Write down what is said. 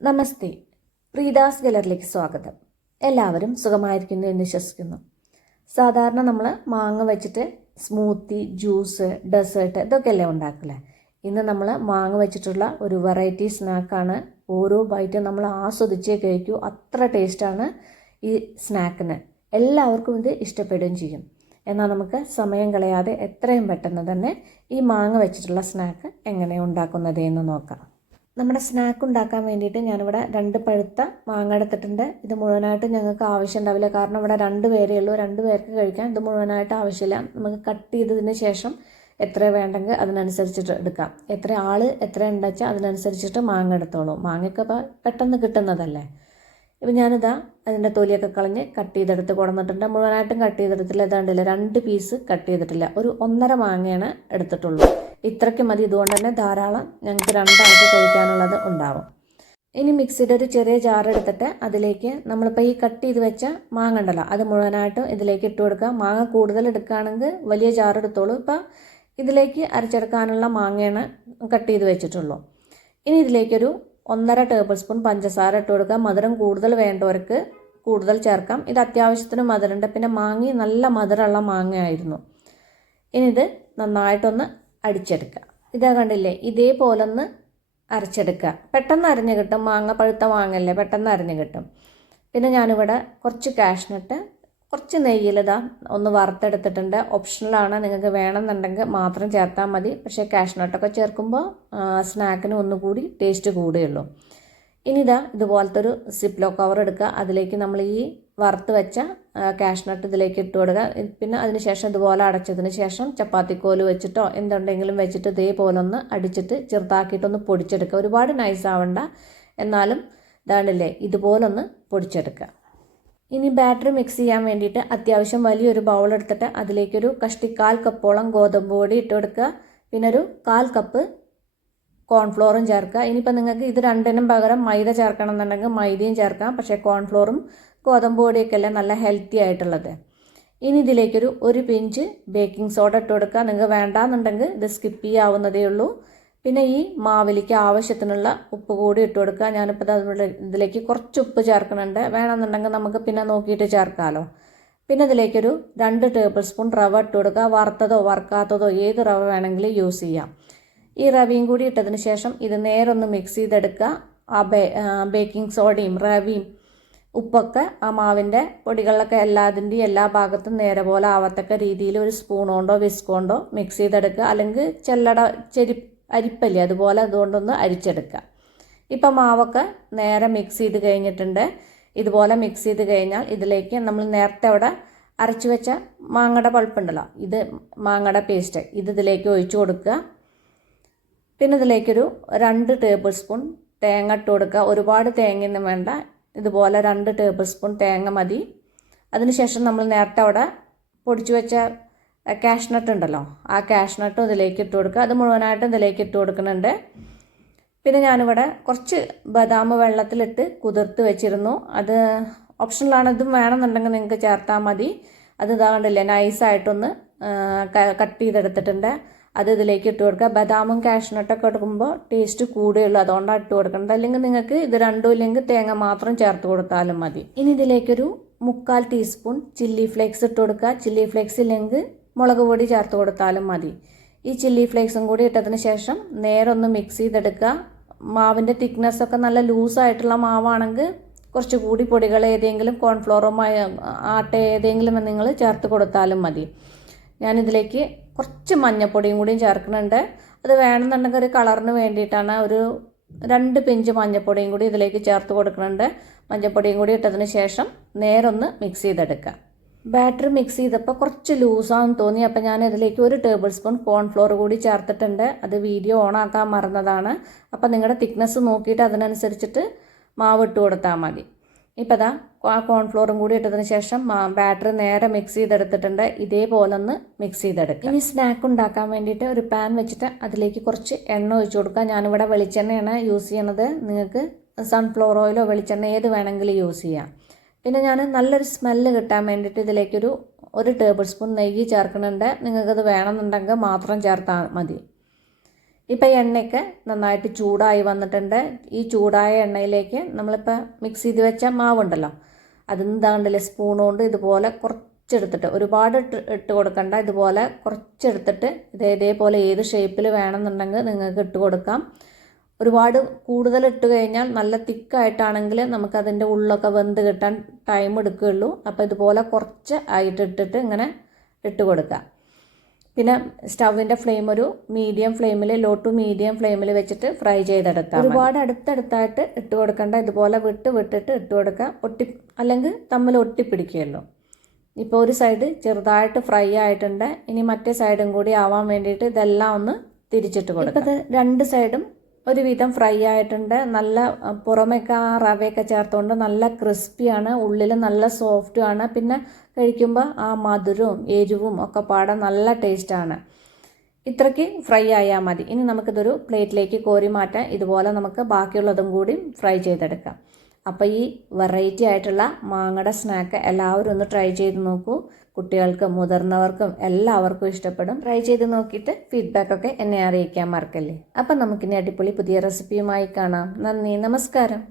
നമസ്തേ, പ്രീതാസ് ഗലറിലേക്ക് സ്വാഗതം. എല്ലാവരും സുഖമായിരിക്കുന്നു എന്ന് വിശ്വസിക്കുന്നു. സാധാരണ നമ്മൾ മാങ്ങ വെച്ചിട്ട് സ്മൂത്തി, ജ്യൂസ്, ഡെസേർട്ട് ഇതൊക്കെയല്ലേ ഉണ്ടാക്കില്ലേ. ഇന്ന് നമ്മൾ മാങ്ങ വെച്ചിട്ടുള്ള ഒരു വെറൈറ്റി സ്നാക്കാണ്. ഓരോ ബൈറ്റും നമ്മൾ ആസ്വദിച്ചേ കഴിക്കൂ. അത്ര ടേസ്റ്റാണ് ഈ സ്നാക്കിന്. എല്ലാവർക്കും ഇത് ഇഷ്ടപ്പെടുകയും ചെയ്യും. എന്നാൽ നമുക്ക് സമയം കളയാതെ എത്രയും പെട്ടെന്ന് തന്നെ ഈ മാങ്ങ വെച്ചിട്ടുള്ള സ്നാക്ക് എങ്ങനെ ഉണ്ടാക്കുന്നത് എന്ന് നോക്കാം. നമ്മുടെ സ്നാക്ക് ഉണ്ടാക്കാൻ വേണ്ടിയിട്ട് ഞാനിവിടെ 2 പഴുത്ത മാങ്ങ എടുത്തിട്ടുണ്ട്. ഇത് മുഴുവനായിട്ട് ഞങ്ങൾക്ക് ആവശ്യം ഉണ്ടാവില്ല, കാരണം ഇവിടെ 2 പേരേ ഉള്ളൂ. 2 പേർക്ക് കഴിക്കാൻ ഇത് മുഴുവനായിട്ട് ആവശ്യമില്ല. നമുക്ക് കട്ട് ചെയ്തതിന് ശേഷം എത്ര വേണ്ടെങ്കിൽ അതിനനുസരിച്ചിട്ട് എടുക്കാം. എത്ര ഉണ്ടെച്ചാൽ അതിനനുസരിച്ചിട്ട് മാങ്ങ എടുത്തോളൂ. മാങ്ങയൊക്കെ പെട്ടെന്ന് കിട്ടുന്നതല്ലേ. ഇപ്പം ഞാനിതാ അതിൻ്റെ തൊലിയൊക്കെ കളഞ്ഞ് കട്ട് ചെയ്തെടുത്ത് കൊടുത്തിട്ടുണ്ട്. മുഴുവനായിട്ടും കട്ട് ചെയ്തെടുത്തില്ല, ഇതാണ്ടില്ല 2 പീസ് കട്ട് ചെയ്തിട്ടില്ല. ഒരു 1.5 മാങ്ങയാണ് എടുത്തിട്ടുള്ളൂ. ഇത്രയ്ക്ക് മതി. ഇതുകൊണ്ട് തന്നെ ധാരാളം ഞങ്ങൾക്ക് 2 ആൾക്ക് കഴിക്കാനുള്ളത് ഉണ്ടാവും. ഇനി മിക്സിയുടെ ഒരു ചെറിയ ജാർ എടുത്തിട്ട് അതിലേക്ക് നമ്മളിപ്പോൾ ഈ കട്ട് ചെയ്ത് വെച്ച മാങ്ങ ഉണ്ടല്ലോ അത് മുഴുവനായിട്ടും ഇതിലേക്ക് ഇട്ട് കൊടുക്കുക. മാങ്ങ കൂടുതൽ എടുക്കുകയാണെങ്കിൽ വലിയ ജാർ എടുത്തോളൂ. ഇപ്പം ഇതിലേക്ക് അരച്ചെടുക്കാനുള്ള മാങ്ങയാണ് കട്ട് ചെയ്ത് വെച്ചിട്ടുള്ളൂ. ഇനി ഇതിലേക്കൊരു 1.5 ടേബിൾ സ്പൂൺ പഞ്ചസാര ഇട്ട് കൊടുക്കുക. മധുരം കൂടുതൽ വേണ്ടവർക്ക് കൂടുതൽ ചേർക്കാം. ഇത് അത്യാവശ്യത്തിന് മധുരമുണ്ട്. പിന്നെ മാങ്ങ നല്ല മധുരമുള്ള മാങ്ങയായിരുന്നു. ഇനി ഇത് നന്നായിട്ടൊന്ന് അടിച്ചെടുക്കുക. ഇതാ കണ്ടില്ലേ, ഇതേപോലെ ഒന്ന് അരച്ചെടുക്കുക. പെട്ടെന്ന് അരിഞ്ഞ് കിട്ടും. മാങ്ങ പഴുത്ത മാങ്ങയല്ലേ, പെട്ടെന്ന് അരിഞ്ഞ് കിട്ടും. പിന്നെ ഞാനിവിടെ കുറച്ച് കാഷ്നട്ട് കുറച്ച് നെയ്യിലിതാ ഒന്ന് വറുത്തെടുത്തിട്ടുണ്ട്. ഓപ്ഷണലാണ്, നിങ്ങൾക്ക് വേണമെന്നുണ്ടെങ്കിൽ മാത്രം ചേർത്താൽ മതി. പക്ഷേ കാഷ്നട്ടൊക്കെ ചേർക്കുമ്പോൾ സ്നാക്കിന് ഒന്നുകൂടി ടേസ്റ്റ് കൂടുകയുള്ളൂ. ഇനി ഇതുപോലത്തെ ഒരു സിപ്ലോ കവർ എടുക്കുക. അതിലേക്ക് നമ്മൾ ഈ വറുത്ത് വെച്ച കാഷ്നട്ട് ഇതിലേക്ക് ഇട്ട് കൊടുക്കുക. പിന്നെ അതിന് ശേഷം ഇതുപോലെ അടച്ചതിന് ശേഷം ചപ്പാത്തിക്കോല് വെച്ചിട്ടോ എന്തുണ്ടെങ്കിലും വെച്ചിട്ട് ഇതേപോലെ ഒന്ന് അടിച്ചിട്ട് ചെറുതാക്കിയിട്ടൊന്ന് പൊടിച്ചെടുക്കുക. ഒരുപാട് നൈസ് ആവണ്ട, എന്നാലും ഇതാണ്ടില്ലേ ഇതുപോലൊന്ന് പൊടിച്ചെടുക്കുക. ഇനി ബാറ്ററി മിക്സ് ചെയ്യാൻ വേണ്ടിയിട്ട് അത്യാവശ്യം വലിയൊരു ബൗൾ എടുത്തിട്ട് അതിലേക്കൊരു കഷ്ടി 1/4 കപ്പോളം ഗോതമ്പ് പൊടി ഇട്ട് കൊടുക്കുക. പിന്നെ ഒരു 1/4 കപ്പ് കോൺഫ്ലോറും ചേർക്കുക. ഇനിയിപ്പോൾ നിങ്ങൾക്ക് ഇത് രണ്ടിനും പകരം മൈദ ചേർക്കണം എന്നുണ്ടെങ്കിൽ മൈദയും ചേർക്കാം. പക്ഷേ കോൺഫ്ലോറും ഗോതമ്പ് പൊടിയൊക്കെ അല്ലേ നല്ല ഹെൽത്തി ആയിട്ടുള്ളത്. ഇനി ഇതിലേക്കൊരു 1 പിഞ്ച് ബേക്കിംഗ് സോഡ ഇട്ട് കൊടുക്കുക. നിങ്ങൾക്ക് വേണ്ടാന്നുണ്ടെങ്കിൽ ഇത് സ്കിപ്പ് ചെയ്യാവുന്നതേ ഉള്ളൂ. പിന്നെ ഈ മാവിലേക്ക് ആവശ്യത്തിനുള്ള ഉപ്പ് കൂടി ഇട്ട് കൊടുക്കുക. ഞാനിപ്പോൾ ഇതിലേക്ക് കുറച്ച് ഉപ്പ് ചേർക്കുന്നുണ്ട്. വേണമെന്നുണ്ടെങ്കിൽ നമുക്ക് പിന്നെ നോക്കിയിട്ട് ചേർക്കാമല്ലോ. പിന്നെ ഇതിലേക്കൊരു 2 ടേബിൾ സ്പൂൺ റവ ഇട്ട് കൊടുക്കുക. വറുത്തതോ വറുക്കാത്തതോ ഏത് റവ വേണമെങ്കിലും യൂസ് ചെയ്യാം. ഈ റവയും കൂടി ഇട്ടതിന് ശേഷം ഇത് നേരൊന്ന് മിക്സ് ചെയ്തെടുക്കുക. ആ ബേക്കിംഗ് സോഡയും റവയും ഉപ്പൊക്കെ ആ മാവിൻ്റെ പൊടികളിലൊക്കെ എല്ലാ ഭാഗത്തും നേരെ പോലെ ആവത്തക്ക രീതിയിൽ ഒരു സ്പൂൺ കൊണ്ടോ വിസ്ക് കൊണ്ടോ മിക്സ് ചെയ്തെടുക്കുക. അല്ലെങ്കിൽ അരിപ്പല്ലേ അതുപോലെ അതുകൊണ്ടൊന്ന് അരിച്ചെടുക്കുക. ഇപ്പം മാവൊക്കെ നേരെ മിക്സ് ചെയ്ത് കഴിഞ്ഞിട്ടുണ്ട്. ഇതുപോലെ മിക്സ് ചെയ്ത് കഴിഞ്ഞാൽ ഇതിലേക്ക് നമ്മൾ നേരത്തെ അവിടെ അരച്ചു വെച്ച മാങ്ങയുടെ പൾപ്പുണ്ടല്ലോ, ഇത് മാങ്ങയുടെ പേസ്റ്റ് ഇതിലേക്ക് ഒഴിച്ചു കൊടുക്കുക. പിന്നെ ഇതിലേക്കൊരു 2 ടേബിൾ സ്പൂൺ തേങ്ങ ഇട്ട് കൊടുക്കുക. ഒരുപാട് തേങ്ങയൊന്നും വേണ്ട, ഇതുപോലെ 2 ടേബിൾ സ്പൂൺ തേങ്ങ മതി. അതിനുശേഷം നമ്മൾ നേരത്തെ അവിടെ പൊടിച്ചു വെച്ച കാഷ്നട്ട് ഉണ്ടല്ലോ, ആ കാഷ്നട്ടും ഇതിലേക്ക് ഇട്ട് കൊടുക്കുക. അത് മുഴുവനായിട്ടും ഇതിലേക്ക് ഇട്ട് കൊടുക്കുന്നുണ്ട്. പിന്നെ ഞാനിവിടെ കുറച്ച് ബദാം വെള്ളത്തിലിട്ട് കുതിർത്ത് വെച്ചിരുന്നു. അത് ഓപ്ഷനിലാണ്, ഇതും വേണമെന്നുണ്ടെങ്കിൽ നിങ്ങൾക്ക് ചേർത്താൽ മതി. അത് ഇതാകണ്ടില്ലേ നൈസായിട്ടൊന്ന് കട്ട് ചെയ്തെടുത്തിട്ടുണ്ട്. അത് ഇതിലേക്ക് ഇട്ട് കൊടുക്കുക. ബദാമും കാഷ്നട്ടൊക്കെ എടുക്കുമ്പോൾ ടേസ്റ്റ് കൂടുകയുള്ളൂ, അതുകൊണ്ടാണ് ഇട്ട് കൊടുക്കേണ്ടത്. അല്ലെങ്കിൽ നിങ്ങൾക്ക് ഇത് രണ്ടും ഇല്ലെങ്കിൽ തേങ്ങ മാത്രം ചേർത്ത് കൊടുത്താലും മതി. ഇനി ഇതിലേക്കൊരു 3/4 ടീസ്പൂൺ ചില്ലി ഫ്ലേക്സ് ഇട്ട് കൊടുക്കുക. ചില്ലി ഫ്ലേക്സ് ഇല്ലെങ്കിൽ മുളക് പൊടി ചേർത്ത് കൊടുത്താലും മതി. ഈ ചില്ലി ഫ്ലേക്സും കൂടി ഇട്ടതിന് ശേഷം നേരൊന്ന് മിക്സ് ചെയ്തെടുക്കുക. മാവിൻ്റെ തിക്നെസ്സൊക്കെ നല്ല ലൂസായിട്ടുള്ള മാവാണെങ്കിൽ കുറച്ചുകൂടി പൊടികൾ ഏതെങ്കിലും കോൺഫ്ലോറോ ആട്ട ഏതെങ്കിലും നിങ്ങൾ ചേർത്ത് കൊടുത്താലും മതി. ഞാനിതിലേക്ക് കുറച്ച് മഞ്ഞൾപ്പൊടിയും കൂടിയും ചേർക്കുന്നുണ്ട്. അത് വേണമെന്നുണ്ടെങ്കിൽ ഒരു കളറിന് വേണ്ടിയിട്ടാണ്. ഒരു 2 പിഞ്ച് മഞ്ഞൾപ്പൊടിയും കൂടി ഇതിലേക്ക് ചേർത്ത് കൊടുക്കുന്നുണ്ട്. മഞ്ഞൾപ്പൊടിയും കൂടി ഇട്ടതിന് ശേഷം നേരൊന്ന് മിക്സ് ചെയ്തെടുക്കുക. ബാറ്റർ മിക്സ് ചെയ്തപ്പോൾ കുറച്ച് ലൂസാണെന്ന് തോന്നി. അപ്പോൾ ഞാൻ ഇതിലേക്ക് 1 ടേബിൾ സ്പൂൺ കോൺഫ്ലോർ കൂടി ചേർത്തിട്ടുണ്ട്. അത് വീഡിയോ ഓൺ ആക്കാൻ മറന്നതാണ്. അപ്പോൾ നിങ്ങളുടെ തിക്നെസ് നോക്കിയിട്ട് അതിനനുസരിച്ചിട്ട് മാവ് ഇട്ട് കൊടുത്താൽ മതി. ഇപ്പോൾ ആ കോൺഫ്ലോറും കൂടി ഇട്ടതിന് ശേഷം ബാറ്റർ നേരെ മിക്സ് ചെയ്തെടുത്തിട്ടുണ്ട്. ഇതേപോലെ ഒന്ന് മിക്സ് ചെയ്തെടുക്കുക. ഇനി സ്നാക്ക് ഉണ്ടാക്കാൻ വേണ്ടിയിട്ട് ഒരു പാൻ വെച്ചിട്ട് അതിലേക്ക് കുറച്ച് എണ്ണ ഒഴിച്ചു കൊടുക്കുക. ഞാനിവിടെ വെളിച്ചെണ്ണയാണ് യൂസ് ചെയ്യണത്. നിങ്ങൾക്ക് സൺഫ്ലവർ ഓയിലോ വെളിച്ചെണ്ണ ഏത് വേണമെങ്കിലും യൂസ് ചെയ്യാം. പിന്നെ ഞാൻ നല്ലൊരു സ്മെല്ല് കിട്ടാൻ വേണ്ടിയിട്ട് ഇതിലേക്കൊരു 1 ടേബിൾ സ്പൂൺ നെയ്യ് ചേർക്കുന്നുണ്ട്. നിങ്ങൾക്കത് വേണമെന്നുണ്ടെങ്കിൽ മാത്രം ചേർത്താൽ മതി. ഇപ്പം എണ്ണയൊക്കെ നന്നായിട്ട് ചൂടായി വന്നിട്ടുണ്ട്. ഈ ചൂടായ എണ്ണയിലേക്ക് നമ്മളിപ്പോൾ മിക്സ് ചെയ്ത് വെച്ച മാവുണ്ടല്ലോ, അതെന്താണ്ടല്ലേ സ്പൂൺ കൊണ്ട് ഇതുപോലെ കുറച്ചെടുത്തിട്ട്, ഒരുപാട് ഇട്ട് കൊടുക്കണ്ട, ഇതുപോലെ കുറച്ചെടുത്തിട്ട് ഇതേപോലെ ഏത് ഷേപ്പിൽ വേണമെന്നുണ്ടെങ്കിൽ നിങ്ങൾക്ക് ഇട്ട് കൊടുക്കാം. ഒരുപാട് കൂടുതൽ ഇട്ട് കഴിഞ്ഞാൽ നല്ല തിക്കായിട്ടാണെങ്കിൽ നമുക്കതിൻ്റെ ഉള്ളൊക്കെ വെന്ത് കിട്ടാൻ ടൈം എടുക്കുകയുള്ളൂ. അപ്പോൾ ഇതുപോലെ കുറച്ച് ആയിട്ട് ഇട്ടിട്ട് ഇങ്ങനെ ഇട്ട് കൊടുക്കുക. പിന്നെ സ്റ്റൗവിൻ്റെ ഫ്ലെയിം ഒരു മീഡിയം ഫ്ലെയിമിൽ, ലോ ടു മീഡിയം ഫ്ലെയിമിൽ വെച്ചിട്ട് ഫ്രൈ ചെയ്തെടുക്കാം. ഒരുപാട് അടുത്തടുത്തായിട്ട് ഇട്ട് കൊടുക്കേണ്ട, ഇതുപോലെ വിട്ടിട്ട് ഇട്ട് കൊടുക്കുക. അല്ലെങ്കിൽ തമ്മിൽ ഒട്ടിപ്പിടിക്കുകയുള്ളൂ. ഇപ്പോൾ ഒരു സൈഡ് ചെറുതായിട്ട് ഫ്രൈ ആയിട്ടുണ്ട്. ഇനി മറ്റേ സൈഡും കൂടി ആവാൻ വേണ്ടിയിട്ട് ഇതെല്ലാം ഒന്ന് തിരിച്ചിട്ട് കൊടുക്കുക. ഇപ്പോൾ ഇത് രണ്ട് സൈഡും ഒരുവിധം ഫ്രൈ ആയിട്ടുണ്ട്. നല്ല പുറമേക്ക് ആ റവയൊക്കെ ചേർത്തുകൊണ്ട് നല്ല ക്രിസ്പിയാണ്, ഉള്ളിൽ നല്ല സോഫ്റ്റുമാണ്. പിന്നെ കഴിക്കുമ്പോൾ ആ മധുരവും എരിവും ഒക്കെ പാടെ നല്ല ടേസ്റ്റാണ്. ഇത്രയ്ക്ക് ഫ്രൈ ആയാൽ മതി. ഇനി നമുക്കിതൊരു പ്ലേറ്റിലേക്ക് കോരി മാറ്റാം. ഇതുപോലെ നമുക്ക് ബാക്കിയുള്ളതും കൂടി ഫ്രൈ ചെയ്തെടുക്കാം. അപ്പോൾ ഈ വെറൈറ്റി ആയിട്ടുള്ള മാങ്ങയുടെ സ്നാക്ക് എല്ലാവരും ഒന്ന് ട്രൈ ചെയ്ത് നോക്കൂ. കുട്ടികൾക്കും മുതിർന്നവർക്കും എല്ലാവർക്കും ഇഷ്ടപ്പെടും. ട്രൈ ചെയ്ത് നോക്കിയിട്ട് ഫീഡ്ബാക്കൊക്കെ എന്നെ അറിയിക്കാൻ മറക്കല്ലേ. അപ്പം നമുക്കിനി അടിപൊളി പുതിയ റെസിപ്പിയുമായി കാണാം. നന്ദി, നമസ്കാരം.